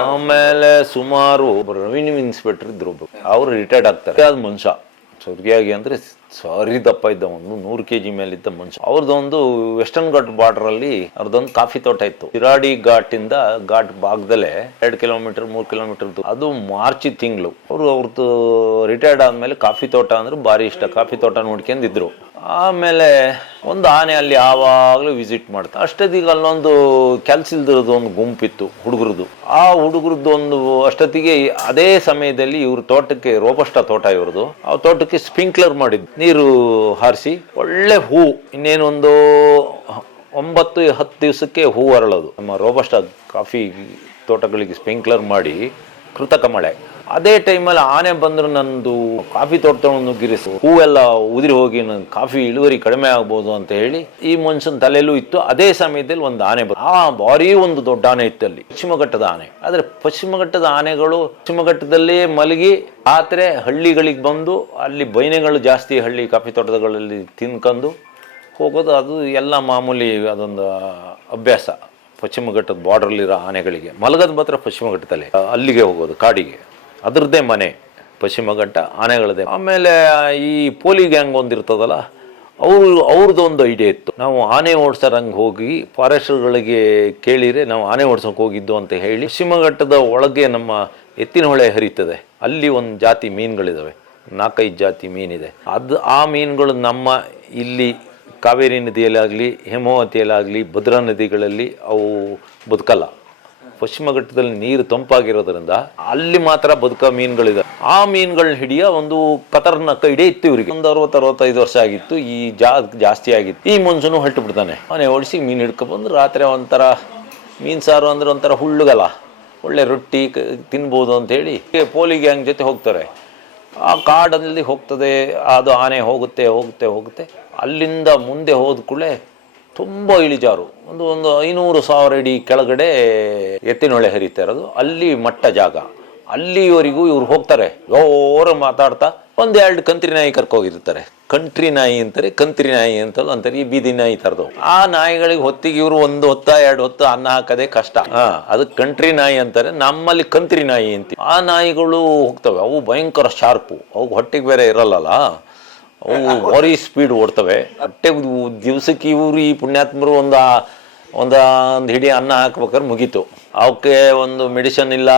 ಆಮೇಲೆ ಸುಮಾರು ರೆವಿನ್ಯೂ ಇನ್ಸ್ಪೆಕ್ಟರ್ ಇದ್ರು, ಅವರು ರಿಟೈರ್ಡ್ ಆಗ್ತಾರೆ. ಅದು ಮನುಷ್ಯ ಸ್ವರ್ಗಿಯಾಗಿ ಅಂದರೆ ಸರಿ ದಪ್ಪ ಇದ್ದ, ಒಂದು 100 kg ಮೇಲಿದ್ದ ಮನುಷ್ಯ. ಅವ್ರದ್ದೊಂದು ವೆಸ್ಟರ್ನ್ ಘಾಟ್ ಬಾರ್ಡರ್ ಅಲ್ಲಿ ಅವ್ರದ್ದೊಂದು ಕಾಫಿ ತೋಟ ಇತ್ತು. ಶಿರಾಡಿ ಘಾಟಿಂದ ಘಾಟ್ ಭಾಗದಲ್ಲೇ 2 ಕಿಲೋಮೀಟರ್ 3 ಕಿಲೋಮೀಟರ್. ಅದು ಮಾರ್ಚ್ ತಿಂಗಳು. ಅವ್ರದ್ದು ರಿಟೈರ್ಡ್ ಆದ್ಮೇಲೆ ಕಾಫಿ ತೋಟ ಅಂದ್ರೆ ಭಾರಿ ಇಷ್ಟ, ಕಾಫಿ ತೋಟ ನೋಡ್ಕೊಂಡಿದ್ರು. ಆಮೇಲೆ ಒಂದು ಆನೆ ಅಲ್ಲಿ ಯಾವಾಗಲೂ ವಿಸಿಟ್ ಮಾಡ್ತಾ. ಅಷ್ಟೊತ್ತಿಗೆ ಅಲ್ಲೊಂದು ಕೆಲ್ಸ ಇಲ್ದಿರೋದು ಒಂದು ಗುಂಪಿತ್ತು ಹುಡುಗರದು. ಆ ಹುಡುಗರದ್ದು ಒಂದು ಅಷ್ಟೊತ್ತಿಗೆ ಅದೇ ಸಮಯದಲ್ಲಿ ಇವ್ರ ತೋಟಕ್ಕೆ, ರೋಬಸ್ಟ ತೋಟ ಇವ್ರದ್ದು, ಆ ತೋಟಕ್ಕೆ ಸ್ಪ್ರಿಂಕ್ಲರ್ ಮಾಡಿದ್ದು, ನೀರು ಹಾರಿಸಿ ಒಳ್ಳೆ ಹೂ. ಇನ್ನೇನೊಂದು 9-10 ದಿವಸಕ್ಕೆ ಹೂ ಅರಳೋದು. ನಮ್ಮ ರೋಬಸ್ಟ ಕಾಫಿ ತೋಟಗಳಿಗೆ ಸ್ಪ್ರಿಂಕ್ಲರ್ ಮಾಡಿ ಕೃತಕ ಮಳೆ ಅದೇ ಟೈಮಲ್ಲಿ ಆನೆ ಬಂದ್ರು ನಂದು ಕಾಫಿ ತೋಟವನ್ನು ನುಗ್ಗಿರಿಸು, ಹೂವೆಲ್ಲ ಉದಿರಿ ಹೋಗಿ ನನ್ನ ಕಾಫಿ ಇಳುವರಿ ಕಡಿಮೆ ಆಗ್ಬೋದು ಅಂತ ಹೇಳಿ ಈ ಮನುಷ್ಯನ ತಲೆಯಲ್ಲೂ ಇತ್ತು. ಅದೇ ಸಮಯದಲ್ಲಿ ಒಂದು ಆನೆ ಭಾರಿ ಒಂದು ದೊಡ್ಡ ಆನೆ ಇತ್ತು ಅಲ್ಲಿ, ಪಶ್ಚಿಮ ಘಟ್ಟದ ಆನೆ. ಆದ್ರೆ ಪಶ್ಚಿಮ ಘಟ್ಟದ ಆನೆಗಳು ಪಶ್ಚಿಮ ಘಟ್ಟದಲ್ಲೇ ಮಲಗಿ ರಾತ್ರಿ ಹಳ್ಳಿಗಳಿಗೆ ಬಂದು ಅಲ್ಲಿ ಬೈನೆಗಳು ಜಾಸ್ತಿ ಹಳ್ಳಿ ಕಾಫಿ ತೋಟಗಳಲ್ಲಿ ತಿನ್ಕೊಂಡು ಹೋಗೋದು, ಅದು ಎಲ್ಲ ಮಾಮೂಲಿ, ಅದೊಂದು ಅಭ್ಯಾಸ ಪಶ್ಚಿಮ ಘಟ್ಟದ ಬಾರ್ಡ್ರಲ್ಲಿರೋ ಆನೆಗಳಿಗೆ. ಮಲಗದ ಮಾತ್ರ ಪಶ್ಚಿಮ ಘಟ್ಟದಲ್ಲಿ ಅಲ್ಲಿಗೆ ಹೋಗೋದು, ಕಾಡಿಗೆ, ಅದ್ರದ್ದೇ ಮನೆ ಪಶ್ಚಿಮ ಘಟ್ಟ ಆನೆಗಳದ್ದೇ. ಆಮೇಲೆ ಈ ಪೋಲಿ ಗ್ಯಾಂಗ್ ಒಂದಿರ್ತದಲ್ಲ, ಅವ್ರದ್ದು ಒಂದು ಐಡಿಯಾ ಇತ್ತು, ನಾವು ಆನೆ ಓಡಿಸೋರಂಗೆ ಹೋಗಿ ಫಾರೆಸ್ಟರ್ಗಳಿಗೆ ಕೇಳಿದರೆ ನಾವು ಆನೆ ಓಡಿಸೋಕೆ ಹೋಗಿದ್ದು ಅಂತ ಹೇಳಿ. ಪಶ್ಚಿಮ ಘಟ್ಟದ ಒಳಗೆ ನಮ್ಮ ಎತ್ತಿನ ಹೊಳೆ ಹರಿತದೆ, ಅಲ್ಲಿ ಒಂದು ಜಾತಿ ಮೀನುಗಳಿದ್ದಾವೆ, 4-5 ಜಾತಿ ಮೀನಿದೆ. ಆ ಮೀನುಗಳು ನಮ್ಮ ಇಲ್ಲಿ ಕಾವೇರಿ ನದಿಯಲ್ಲಾಗಲಿ ಹೇಮಾವತಿಯಲ್ಲಾಗಲಿ ಭದ್ರಾ ನದಿಗಳಲ್ಲಿ ಅವು ಬದುಕಲ್ಲ. ಪಶ್ಚಿಮ ಘಟ್ಟದಲ್ಲಿ ನೀರು ತಂಪಾಗಿರೋದ್ರಿಂದ ಅಲ್ಲಿ ಮಾತ್ರ ಬದುಕೋ ಮೀನುಗಳಿದೆ. ಆ ಮೀನುಗಳನ್ನ ಹಿಡಿಯೋ ಒಂದು ಖತರ್ನಾಕ್ ಐಡಿಯಾ ಇತ್ತು ಇವರಿಗೆ. ಒಂದು 60-65 ವರ್ಷ ಆಗಿತ್ತು, ಈ ಜಾಸ್ತಿ ಆಗಿತ್ತು. ಈ ಮನುಷ್ಯನು ಹೊರಟು ಬಿಡ್ತಾನೆ, ಮನೆ ಓಡಿಸಿ ಮೀನು ಹಿಡ್ಕೊಬಂದು ರಾತ್ರಿ ಒಂಥರ ಮೀನು ಸಾರು ಅಂದ್ರೆ ಒಂಥರ ಹುಳ್ಳುಗಲ್ಲ, ಒಳ್ಳೆ ರೊಟ್ಟಿ ತಿನ್ಬೋದು ಅಂಥೇಳಿ ಪೋಲಿ ಗ್ಯಾಂಗ್ ಜೊತೆ ಹೋಗ್ತಾರೆ. ಆ ಕಾಡಲ್ಲಿ ಹೋಗ್ತದೆ, ಅದು ಆನೆ ಹೋಗುತ್ತೆ. ಅಲ್ಲಿಂದ ಮುಂದೆ ಹೋದ ಕೂಡಲೇ ತುಂಬ ಇಳಿಜಾರು, ಒಂದು 500-1000 ಅಡಿ ಕೆಳಗಡೆ ಎತ್ತಿನೊಳೆ ಹರಿತಾ ಇರೋದು, ಅಲ್ಲಿ ಮಟ್ಟ ಜಾಗ. ಅಲ್ಲಿವರೆಗೂ ಇವ್ರು ಹೋಗ್ತಾರೆ, ಜೋರ ಮಾತಾಡ್ತಾ. 1-2 ಕಂತ್ರಿ ನಾಯಿ ಕರ್ಕೋಗಿರ್ತಾರೆ, ಕಂಟ್ರಿ ನಾಯಿ ಅಂತಾರೆ, ಕಂತ್ರಿ ನಾಯಿ ಅಂತಾರೆ, ಈ ಬೀದಿ ನಾಯಿ ಥರದು. ಆ ನಾಯಿಗಳಿಗೆ ಹೊತ್ತಿಗೆ ಇವರು 1 ಹೊತ್ತ 2 ಹೊತ್ತು ಅನ್ನ ಹಾಕೋದೇ ಕಷ್ಟ. ಅದಕ್ಕೆ ಕಂಟ್ರಿ ನಾಯಿ ಅಂತಾರೆ, ನಮ್ಮಲ್ಲಿ ಕಂತ್ರಿ ನಾಯಿ ಅಂತೀವಿ. ಆ ನಾಯಿಗಳು ಹೋಗ್ತವೆ, ಅವು ಭಯಂಕರ ಶಾರ್ಪು, ಅವು ಹೊಟ್ಟೆಗೆ ಬೇರೆ ಇರಲ್ಲಲ್ಲ, ಅವು ಭಾರಿ ಸ್ಪೀಡ್ ಓಡ್ತವೆ. ಹೊಟ್ಟೆ ದಿವ್ಸಕ್ಕೆ ಇವರು ಈ ಪುಣ್ಯಾತ್ಮರು ಒಂದು ಹಿಡಿ ಅನ್ನ ಹಾಕ್ಬೇಕಾದ್ರೆ ಮುಗೀತು. ಅವಕ್ಕೆ ಒಂದು ಮೆಡಿಸನ್ ಇಲ್ಲ,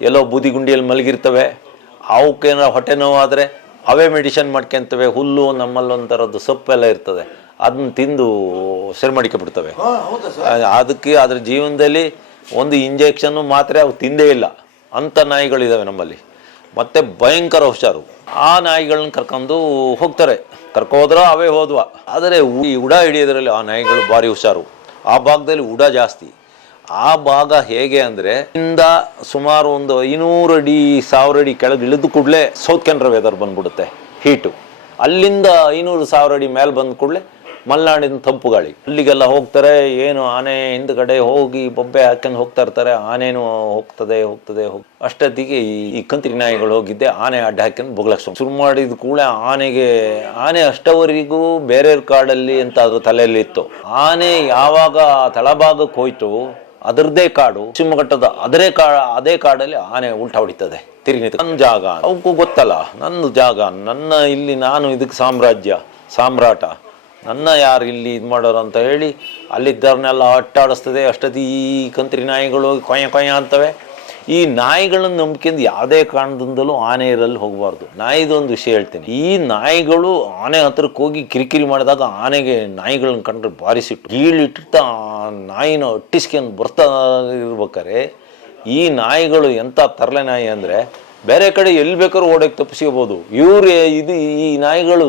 ಎಲ್ಲೋ ಬೂದಿ ಗುಂಡಿಯಲ್ಲಿ ಮಲಗಿರ್ತವೆ. ಅವಕ್ಕೇನಾರ ಹೊಟ್ಟೆ ನೋವಾದರೆ ಅವೇ ಮೆಡಿಷನ್ ಮಾಡ್ಕೊಂತವೆ. ಹುಲ್ಲು ನಮ್ಮಲ್ಲಿ ಒಂಥರದ್ದು ಸೊಪ್ಪೆಲ್ಲ ಇರ್ತದೆ, ಅದನ್ನ ತಿಂದು ಸರಿ ಮಾಡಿಕೊಬಿಡ್ತವೆ. ಅದಕ್ಕೆ ಅದ್ರ ಜೀವನದಲ್ಲಿ ಒಂದು ಇಂಜೆಕ್ಷನ್ನು ಮಾತ್ರೆ ಅವು ತಿಂದೇ ಇಲ್ಲ ಅಂಥ ನಾಯಿಗಳಿದ್ದಾವೆ ನಮ್ಮಲ್ಲಿ. ಮತ್ತು ಭಯಂಕರ ಹುಷಾರು. ಆ ನಾಯಿಗಳನ್ನ ಕರ್ಕೊಂಡು ಹೋಗ್ತಾರೆ, ಕರ್ಕೋದ್ರ ಅವೇ ಹೋದ್ವ. ಆದರೆ ಈ ಉಡ ಹಿಡಿಯೋದ್ರಲ್ಲಿ ಆ ನಾಯಿಗಳು ಭಾರಿ ಹುಷಾರು. ಆ ಭಾಗದಲ್ಲಿ ಉಡ ಜಾಸ್ತಿ. ಆ ಭಾಗ ಹೇಗೆ ಅಂದರೆ ಇಂದ ಸುಮಾರು ಒಂದು 500 ಅಡಿ 1000 ಅಡಿ ಕೆಳಗೆ ಇಳಿದು ಕೂಡಲೇ ಸೌತ್ ಕೆನರಾ ವೆದರ್ ಬಂದ್ಬಿಡುತ್ತೆ, ಹೀಟು. ಅಲ್ಲಿಂದ 500-1000 ಅಡಿ ಮೇಲೆ ಬಂದ ಕೂಡಲೇ ಮಲೆನಾಡಿನ ತಂಪು ಗಾಳಿ. ಅಲ್ಲಿಗೆಲ್ಲ ಹೋಗ್ತಾರೆ. ಏನು ಆನೆ ಹಿಂದ್ಗಡೆ ಹೋಗಿ ಬೊಬ್ಬೆ ಹಾಕೊಂಡು ಹೋಗ್ತಾ ಇರ್ತಾರೆ, ಆನೆನೂ ಹೋಗ್ತದೆ. ಅಷ್ಟೊತ್ತಿಗೆ ಈ ಕಂತ್ರಿ ನಾಯಿಗಳು ಹೋಗಿದ್ದೆ, ಆನೆ ಅಡ್ಡ ಹಾಕೊಂಡು ಬೊಗ್ಲಕ್ಕೆ ಶುರು ಮಾಡಿದ ಕೂಡ ಆನೆ ಅಷ್ಟವರೆಗೂ ಬೇರೆ ಕಾಡಲ್ಲಿ ಅಂತ ಅದ್ರ ತಲೆಯಲ್ಲಿ ಇತ್ತು. ಆನೆ ಯಾವಾಗ ತಳಭಾಗಕ್ಕೆ ಹೋಯ್ತು, ಅದರದ್ದೇ ಕಾಡು ಪಶ್ಚಿಮ ಘಟ್ಟದ ಅದೇ ಕಾಡಲ್ಲಿ ಆನೆ ಉಲ್ಟಾ ಹೊಡಿತದೆ, ತಿರುಗಿ ನನ್ನ ಜಾಗ. ಅವಕ್ಕೂ ಗೊತ್ತಲ್ಲ, ನನ್ನ ಜಾಗ, ಇಲ್ಲಿ ನಾನು ಇದಕ್ಕೆ ಸಾಮ್ರಾಟ, ನನ್ನ ಯಾರು ಇಲ್ಲಿ ಇದು ಮಾಡೋರು ಅಂತ ಹೇಳಿ ಅಲ್ಲಿದ್ದವ್ರನ್ನೆಲ್ಲ ಅಟ್ಟಾಡಿಸ್ತದೆ. ಅಷ್ಟೊತ್ತಿ ಈ ಕಂತ್ರಿ ನಾಯಿಗಳು ಕೊಯ್ಯ ಅಂತವೆ. ಈ ನಾಯಿಗಳನ್ನ ನಂಬಿಕೆಂದು ಯಾವುದೇ ಕಾರಣದಿಂದಲೂ ಆನೆ ಇರಲ್ಲಿ ಹೋಗಬಾರ್ದು. ನಾಯಿದೊಂದು ವಿಷಯ ಹೇಳ್ತೀನಿ, ಈ ನಾಯಿಗಳು ಆನೆ ಹತ್ರಕ್ಕೆ ಹೋಗಿ ಕಿರಿಕಿರಿ ಮಾಡಿದಾಗ ಆನೆಗೆ ನಾಯಿಗಳನ್ನ ಕಂಡ್ರೆ ಭಾರಿ ಸಿಟ್ಟು. ಗೀಳಿಟ್ಟಿರ್ತಾ ನಾಯಿನ ಅಟ್ಟಿಸ್ಕೊಂಡು ಬರ್ತಾ ಇರ್ಬೇಕಾರೆ ಈ ನಾಯಿಗಳು ಎಂಥ ತರಲೆ ನಾಯಿ ಅಂದರೆ ಬೇರೆ ಕಡೆ ಎಲ್ಲಿ ಬೇಕಾದ್ರೂ ಓಡೋಕೆ ತಪ್ಪಿಸ್ಕೋಬೋದು. ಈ ನಾಯಿಗಳು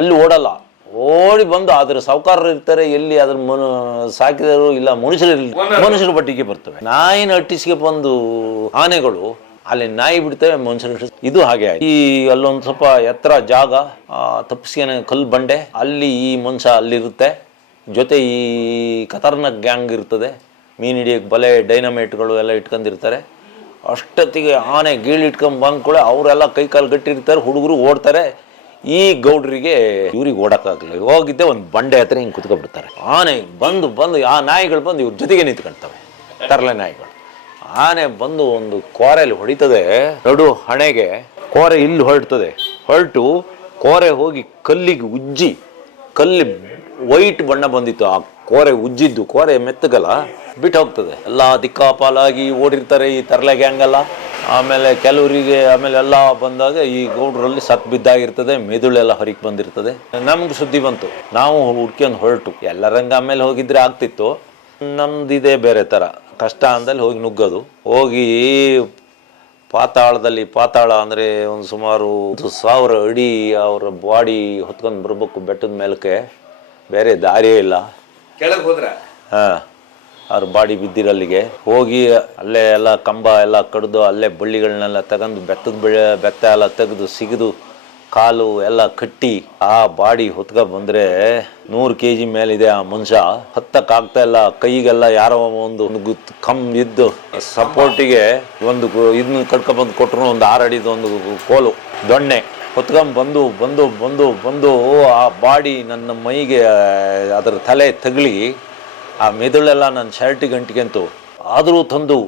ಅಲ್ಲಿ ಓಡಲ್ಲ, ಓಡಿ ಬಂದು ಅದ್ರ ಸಾವುಕಾರರು ಇರ್ತಾರೆ, ಎಲ್ಲಿ ಅದ್ರ ಸಾಕಿದರು ಇಲ್ಲ ಮನುಷ್ಯರ ಬಟ್ಟಿಗೆ ಬರ್ತವೆ. ನಾಯಿನ ಅಟ್ಟಿಸಿಗೆ ಬಂದು ಆನೆಗಳು ಅಲ್ಲಿ ನಾಯಿ ಬಿಡ್ತವೆ, ಮನುಷ್ಯರು. ಇದು ಹಾಗೆ ಈ ಅಲ್ಲೊಂದು ಸ್ವಲ್ಪ ಎತ್ತರ ಜಾಗ, ತಪ್ಪಿಸ್ಕೇನೆ ಕಲ್ಲು ಬಂಡೆ, ಅಲ್ಲಿ ಈ ಮನುಷ್ಯ ಅಲ್ಲಿರುತ್ತೆ. ಜೊತೆ ಈ ಖತರ್ನಾಕ್ ಗ್ಯಾಂಗ್ ಇರ್ತದೆ, ಮೀನು ಹಿಡಿಯೋಕ್ಕೆ ಬಲೆ ಡೈನಮೈಟ್ಗಳು ಎಲ್ಲ ಇಟ್ಕೊಂಡಿರ್ತಾರೆ. ಅಷ್ಟೊತ್ತಿಗೆ ಆನೆ ಗೀಳು ಇಟ್ಕೊಂಡು ಬಂದ್ಕೊಳ್ಳೆ ಅವರೆಲ್ಲ ಕೈ ಕಾಲು ಗಟ್ಟಿರ್ತಾರೆ, ಹುಡುಗರು ಓಡ್ತಾರೆ. ಈ ಗೌಡ್ರಿಗೆ ಇವ್ರಿಗೆ ಓಡಕ್ಕಾಗಲ್ಲ, ಹೋಗಿದ್ದೆ ಒಂದು ಬಂಡೆ ಹತ್ರ ಹಿಂಗೆ ಕುತ್ಕೊಬಿಡ್ತಾರೆ. ಆನೆ ಬಂದು ಆ ನಾಯಿಗಳು ಬಂದು ಇವ್ರ ಜೊತೆಗೆ ನಿಂತ್ಕೊಳ್ತವೆ, ತರಲೆ ನಾಯಿಗಳು. ಆನೆ ಬಂದು ಒಂದು ಕೋರೆಯಲ್ಲಿ ಹೊಡಿತದೆ, ನಡು ಹಣೆಗೆ ಕೋರೆ ಇಲ್ಲಿ ಹೊರಟು ಕೋರೆ ಹೋಗಿ ಕಲ್ಲಿಗೆ ಉಜ್ಜಿ, ಕಲ್ಲಿ ವೈಟ್ ಬಣ್ಣ ಬಂದಿತ್ತು, ಆ ಕೋರೆ ಉಜ್ಜಿದ್ದು ಕೋರೆ ಮೆತ್ತಗಲ್ಲ, ಬಿಟ್ಟು ಹೋಗ್ತದೆ. ಎಲ್ಲ ದಿಕ್ಕಾಪಾಲಾಗಿ ಓಡಿರ್ತಾರೆ ಈ ತರಲೆ ಗ್ಯಾಂಗಲ್ಲ. ಆಮೇಲೆ ಕೆಲವರಿಗೆ ಎಲ್ಲ ಬಂದಾಗ ಈ ಗೌಡ್ರಲ್ಲಿ ಸತ್ ಬಿದ್ದಾಗಿರ್ತದೆ, ಮೆದುಳೆಲ್ಲ ಹೊರಗೆ ಬಂದಿರ್ತದೆ. ನಮ್ಗೆ ಸುದ್ದಿ ಬಂತು, ನಾವು ಹುಡ್ಕೊಂಡು ಹೊರಟು. ಎಲ್ಲರಂಗ ಆಮೇಲೆ ಹೋಗಿದ್ರೆ ಆಗ್ತಿತ್ತು, ನಮ್ದಿದೆ ಬೇರೆ ಥರ ಕಷ್ಟ ಅಂದಲ್ಲಿ ಹೋಗಿ ನುಗ್ಗೋದು. ಹೋಗಿ ಪಾತಾಳ ಅಂದರೆ ಒಂದು ಸುಮಾರು 1000 ಅಡಿ ಅವ್ರ ಬಾಡಿ ಹೊತ್ಕೊಂಡು ಬರ್ಬೇಕು ಬೆಟ್ಟದ ಮೇಲಕ್ಕೆ, ಬೇರೆ ದಾರಿಯೇ ಇಲ್ಲ. ಕೆಳಗೆ ಹೋದ್ರ ಅವ್ರ ಬಾಡಿ ಬಿದ್ದಿರಲ್ಲಿಗೆ ಹೋಗಿ ಅಲ್ಲೇ ಎಲ್ಲ ಕಂಬ ಎಲ್ಲ ಕಡ್ದು ಅಲ್ಲೇ ಬಳ್ಳಿಗಳನ್ನೆಲ್ಲ ತಗೊಂಡು ಬೆತ್ತ ಎಲ್ಲ ತೆಗೆದು ಸಿಗಿದು ಕಾಲು ಎಲ್ಲ ಕಟ್ಟಿ ಆ ಬಾಡಿ ಹೊತ್ಕ ಬಂದ್ರೆ 100 kg ಮೇಲಿದೆ ಆ ಮನುಷ್ಯ. ಹತ್ತಕ್ಕಾಗ್ತಾ ಇಲ್ಲ, ಕೈಗೆಲ್ಲ ಯಾರೋ ಒಂದು ಇದ್ದು ಸಪೋರ್ಟಿಗೆ ಒಂದು ಇದನ್ನ ಕಟ್ಕೊಂಡ್ಬಂದು ಕೊಟ್ಟರು. ಒಂದು 6 ಅಡಿದು ಒಂದು ಕೋಲು ದೊಣ್ಣೆ ಹೊತ್ಕೊಂಡ್ ಬಂದು ಆ ಬಾಡಿ ನನ್ನ ಮೈಗೆ ಅದರ ತಲೆ ತಗಲಿ ಆ ಮೆದುಳೆಲ್ಲ ನನ್ನ ಶರ್ಟಿಗೆ ಅಂಟಿಗೆಂತು. ಆದರೂ ತಂದು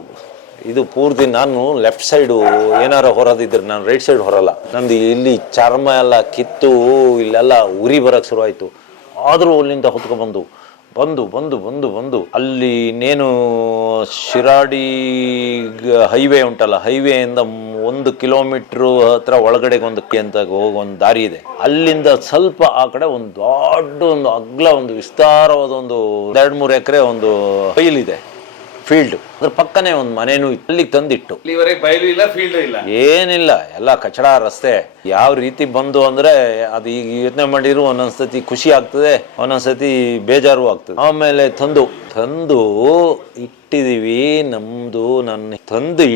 ಇದು ಪೂರ್ತಿ ನಾನು ಲೆಫ್ಟ್ ಸೈಡು ಏನಾರ ಹೊರೋದಿದ್ರೆ ನಾನು ರೈಟ್ ಸೈಡ್ ಹೊರಲ್ಲ. ನಂದು ಇಲ್ಲಿ ಚರ್ಮ ಎಲ್ಲ ಕಿತ್ತು ಇಲ್ಲೆಲ್ಲ ಉರಿ ಬರೋಕ್ಕೆ ಶುರುವಾಯಿತು. ಆದರೂ ಅಲ್ಲಿಂದ ಹೊತ್ಕೊಬಂದು ಬಂದು ಅಲ್ಲಿ ಇನ್ನೇನು ಶಿರಾಡಿ ಹೈವೇ ಉಂಟಲ್ಲ, ಹೈವೇಯಿಂದ 1 ಕಿಲೋಮೀಟ್ರು ಹತ್ರ ಒಳಗಡೆಗೆ ಅಂತ ಹೋಗೋ ಒಂದು ದಾರಿ ಇದೆ. ಅಲ್ಲಿಂದ ಸ್ವಲ್ಪ ಆ ಕಡೆ ಒಂದು ದೊಡ್ಡ ಒಂದು ಅಗ್ಲ ಒಂದು ವಿಸ್ತಾರವಾದ ಒಂದು 2-3 ಎಕರೆ ಒಂದು ಬೈಲಿದೆ, ಫೀಲ್ಡ್. ಅದ್ರ ಪಕ್ಕನೇ ಒಂದು ಮನೇನೂ ಇತ್ತು. ಅಲ್ಲಿಗೆ ತಂದಿಟ್ಟು ಬಯಲು ಇಲ್ಲ, ಫೀಲ್ಡ್ ಇಲ್ಲ, ಏನಿಲ್ಲ, ಎಲ್ಲ ಕಚಡ ರಸ್ತೆ. ಯಾವ ರೀತಿ ಬಂದು ಅಂದ್ರೆ ಅದು ಈಗ ಯೋಚನೆ ಮಾಡಿದ್ರು ಒಂದೊಂದ್ಸತಿ ಖುಷಿ ಆಗ್ತದೆ, ಒಂದೊಂದ್ಸತಿ ಬೇಜಾರು ಆಗ್ತದೆ. ಆಮೇಲೆ ತಂದು ಇಟ್ಟಿದೀವಿ,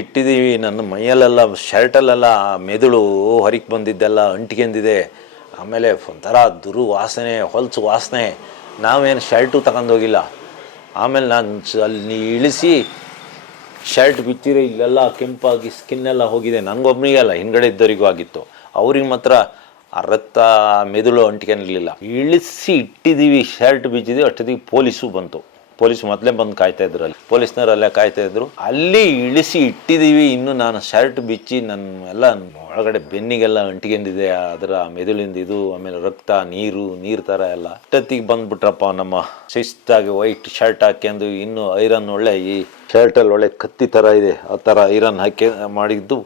ಇಟ್ಟಿದೀವಿ. ನನ್ನ ಮೈಯಲ್ಲೆಲ್ಲ ಶರ್ಟಲ್ಲೆಲ್ಲ ಮೆದುಳು ಹೊರಗೆ ಬಂದಿದ್ದೆಲ್ಲ ಅಂಟ್ಕೊಂಡಿದೆ. ಆಮೇಲೆ ಒಂಥರ ದುರ್ವಾಸನೆ, ಹೊಲಸು ವಾಸನೆ. ನಾವೇನು ಶರ್ಟು ತಗೊಂಡೋಗಿಲ್ಲ. ಆಮೇಲೆ ನಾನು ಅಲ್ಲಿ ಇಳಿಸಿ ಶರ್ಟ್ ಬಿಚ್ಚಿರೆ ಇಲ್ಲೆಲ್ಲ ಕೆಂಪಾಗಿ ಸ್ಕಿನ್ನೆಲ್ಲ ಹೋಗಿದೆ. ನನಗೊಬ್ಬನಿಗೆ ಅಲ್ಲ, ಹಿಂದ್ಗಡೆ ಇದ್ದವರಿಗೂ ಆಗಿತ್ತು. ಅವ್ರಿಗೆ ಮಾತ್ರ ಆ ರಕ್ತ ಮೆದುಳು ಅಂಟ್ಕೊಂಡಿರಲಿಲ್ಲ. ಇಳಿಸಿ ಇಟ್ಟಿದ್ದೀವಿ, ಶರ್ಟ್ ಬಿಚ್ಚಿದ್ದೀವಿ. ಅಷ್ಟೊತ್ತಿಗೆ ಪೊಲೀಸು ಬಂತು. ಪೊಲೀಸ್ ಮೊದಲೇ ಬಂದು ಕಾಯ್ತಾ ಇದ್ರು, ಅಲ್ಲಿ ಪೊಲೀಸ್ನವರಲ್ಲೇ ಕಾಯ್ತಾ ಇದ್ರು. ಅಲ್ಲಿ ಇಳಿಸಿ ಇಟ್ಟಿದ್ದೀವಿ. ಇನ್ನು ನಾನು ಶರ್ಟ್ ಬಿಚ್ಚಿ ನನ್ನ ಎಲ್ಲ ಒಳಗಡೆ ಬೆನ್ನಿಗೆಲ್ಲ ಅಂಟ್ಕೊಂಡಿದೆ ಅದರ ಮೆದುಳಿಂದ ಇದು. ಆಮೇಲೆ ರಕ್ತ, ನೀರು ಥರ ಎಲ್ಲ. ಅಷ್ಟೊತ್ತಿಗೆ ಬಂದ್ಬಿಟ್ರಪ್ಪ ನಮ್ಮ ಶಿಸ್ತಾಗಿ ವೈಟ್ ಶರ್ಟ್ ಹಾಕ್ಯಂದು, ಇನ್ನು ಐರನ್ ಒಳ್ಳೆ ಈ ಶರ್ಟಲ್ಲಿ ಒಳ್ಳೆ ಕತ್ತಿ ಥರ ಇದೆ, ಆ ಥರ ಐರನ್ ಮಾಡಿದ್ದು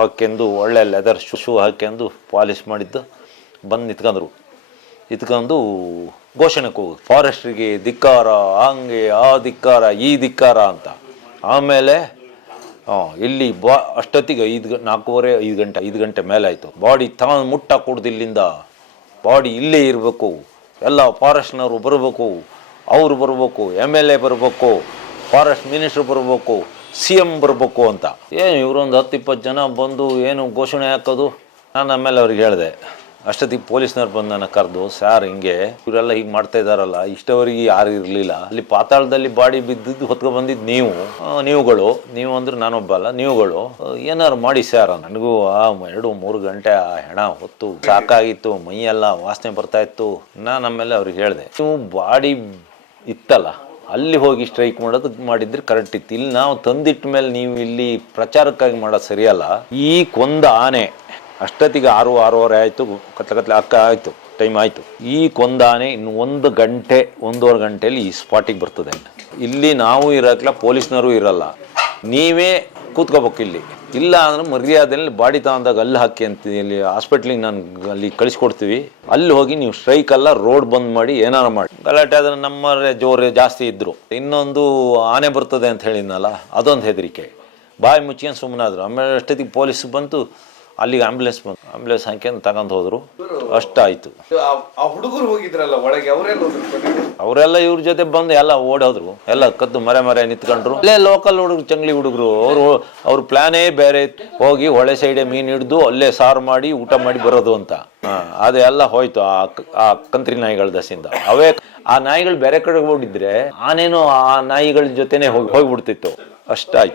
ಹಾಕ್ಯಂದು ಒಳ್ಳೆ ಲೆದರ್ ಶೂ ಹಾಕ್ಯಂದು ಪಾಲಿಶ್ ಮಾಡಿದ್ದು ಬಂದು ಇತ್ಕೊಂಡು ಘೋಷಣೆಗೆ ಹೋಗುದು, ಫಾರೆಸ್ಟ್ರಿಗೆ ಧಿಕ್ಕಾರ, ಹಂಗೆ ಆ ಧಿಕ್ಕಾರ ಈ ಧಿಕ್ಕಾರ ಅಂತ. ಆಮೇಲೆ ಇಲ್ಲಿ ಅಷ್ಟೊತ್ತಿಗೆ 5 ಗಂಟೆ ಮೇಲೆ ಆಯಿತು. ಬಾಡಿ ತಗೊಂಡು ಮುಟ್ಟಾಕೊಡ್ದು ಇಲ್ಲಿಂದ. ಬಾಡಿ ಇಲ್ಲೇ ಇರಬೇಕು, ಎಲ್ಲ ಫಾರೆಸ್ಟ್ನವರು ಬರಬೇಕು, ಅವರು ಬರಬೇಕು, MLA ಬರಬೇಕು, ಫಾರೆಸ್ಟ್ ಮಿನಿಸ್ಟ್ರು ಬರಬೇಕು, CM ಬರಬೇಕು ಅಂತ. ಏನು ಇವರೊಂದು 10-20 ಜನ ಬಂದು ಏನು ಘೋಷಣೆ ಹಾಕೋದು. ನಾನು ಆಮೇಲೆ ಅವ್ರಿಗೆ ಹೇಳಿದೆ. ಅಷ್ಟೊತ್ತಿಗೆ ಪೊಲೀಸ್ನವ್ರು ಬಂದು ನನ್ನ ಕರೆದು, ಸಾರ್ ಹಿಂಗೆ ಇವರೆಲ್ಲ ಹೀಗೆ ಮಾಡ್ತಾ ಇದ್ದಾರಲ್ಲ, ಇಷ್ಟವರೆಗೆ ಯಾರು ಇರಲಿಲ್ಲ. ಅಲ್ಲಿ ಪಾತಾಳದಲ್ಲಿ ಬಾಡಿ ಬಿದ್ದಿದ್ದು ಹೊತ್ಕೊಬಂದಿದ್ದು ನೀವುಗಳು ಅಂದ್ರೆ ನಾನೊಬ್ಬ ಅಲ್ಲ, ನೀವುಗಳು ಏನಾರು ಮಾಡಿ ಸರ್. ನನಗೂ 2-3 ಗಂಟೆ ಆ ಹೆಣ ಹೊತ್ತು ಸಾಕಾಗಿತ್ತು, ಮೈಯೆಲ್ಲ ವಾಸನೆ ಬರ್ತಾ ಇತ್ತು. ನಾನು ಆಮೇಲೆ ಅವ್ರಿಗೆ ಹೇಳಿದೆ, ನೀವು ಬಾಡಿ ಇತ್ತಲ್ಲ ಅಲ್ಲಿ ಹೋಗಿ ಸ್ಟ್ರೈಕ್ ಮಾಡಿದ್ರೆ ಕರೆಕ್ಟ್ ಇತ್ತು. ಇಲ್ಲಿ ನಾವು ತಂದಿಟ್ಟ ಮೇಲೆ ನೀವು ಇಲ್ಲಿ ಪ್ರಚಾರಕ್ಕಾಗಿ ಮಾಡೋದು ಸರಿಯಲ್ಲ. ಈ ಕೊಂದ ಆನೆ ಅಷ್ಟೊತ್ತಿಗೆ 6-6:30 ಆಯಿತು, ಕತ್ಲೆ ಆಯಿತು, ಟೈಮ್ ಆಯಿತು. ಈ ಕೊಂದಾನೆ ಇನ್ನು 1 ಗಂಟೆ 1.5 ಗಂಟೆಯಲ್ಲಿ ಈ ಸ್ಪಾಟಿಗೆ ಬರ್ತದೆ. ಇಲ್ಲಿ ನಾವು ಇರೋಕ್ಲ, ಪೊಲೀಸ್ನವರು ಇರಲ್ಲ, ನೀವೇ ಕೂತ್ಕೋಬೇಕು ಇಲ್ಲಿ. ಇಲ್ಲ ಅಂದ್ರೆ ಮರ್ಯಾದೆಯಲ್ಲಿ ಬಾಡಿ ತಗೊಂಡಾಗ ಅಲ್ಲಿ ಹಾಕಿ ಅಂತ ಇಲ್ಲಿ ಹಾಸ್ಪಿಟ್ಲಿಗೆ ನಾನು ಅಲ್ಲಿ ಕಳಿಸ್ಕೊಡ್ತೀವಿ. ಅಲ್ಲಿ ಹೋಗಿ ನೀವು ಸ್ಟ್ರೈಕಲ್ಲ, ರೋಡ್ ಬಂದ್ ಮಾಡಿ ಏನಾರು ಮಾಡಿ. ಗಲಾಟೆ ಆದರೆ ನಮ್ಮವರೇ ಜೋರು ಜಾಸ್ತಿ ಇದ್ದರು. ಇನ್ನೊಂದು ಆನೆ ಬರ್ತದೆ ಅಂತ ಹೇಳಿದ್ನಲ್ಲ, ಅದೊಂದು ಹೆದರಿಕೆ. ಬಾಯಿ ಮುಚ್ಕೊಂಡು ಸುಮ್ಮನಾದ್ರು. ಆಮೇಲೆ ಅಷ್ಟೊತ್ತಿಗೆ ಪೊಲೀಸ್ ಬಂತು, ಅಲ್ಲಿಗೆ ಆಂಬ್ಯುಲೆನ್ಸ್ ಹಾಕ್ಯಂದು ತಗೊಂಡು ಹೋದ್ರು. ಅಷ್ಟಾಯ್ತು. ಹುಡುಗರು ಹೋಗಿದ್ರಲ್ಲ ಒಳಗೆ, ಅವರೆಲ್ಲ ಇವ್ರ ಜೊತೆ ಬಂದು ಎಲ್ಲ ಓಡೋದ್ರು, ಎಲ್ಲ ಕದ್ದು ಮರೆ ನಿಂತ್ಕೊಂಡ್ರು. ಅಲ್ಲೇ ಲೋಕಲ್ ಹುಡುಗರು, ಚಂಗ್ಲಿ ಹುಡುಗರು. ಅವ್ರ ಪ್ಲಾನೇ ಬೇರೆ. ಹೋಗಿ ಹೊಳೆ ಸೈಡೆ ಮೀನು ಹಿಡಿದು ಅಲ್ಲೇ ಸಾರು ಮಾಡಿ ಊಟ ಮಾಡಿ ಬರೋದು ಅಂತ. ಅದೆಲ್ಲ ಹೋಯ್ತು ಆ ಕಂತ್ರಿ ನಾಯಿಗಳ ದಸಿಂದ. ಅವೇ ಆ ನಾಯಿಗಳು ಬೇರೆ ಕಡೆ ಹೋಗಿದ್ರೆ ಆನೇನು ಆ ನಾಯಿಗಳ ಜೊತೆನೆ ಹೋಗ್ಬಿಡ್ತಿತ್ತು. ಅಷ್ಟಾಯ್ತು.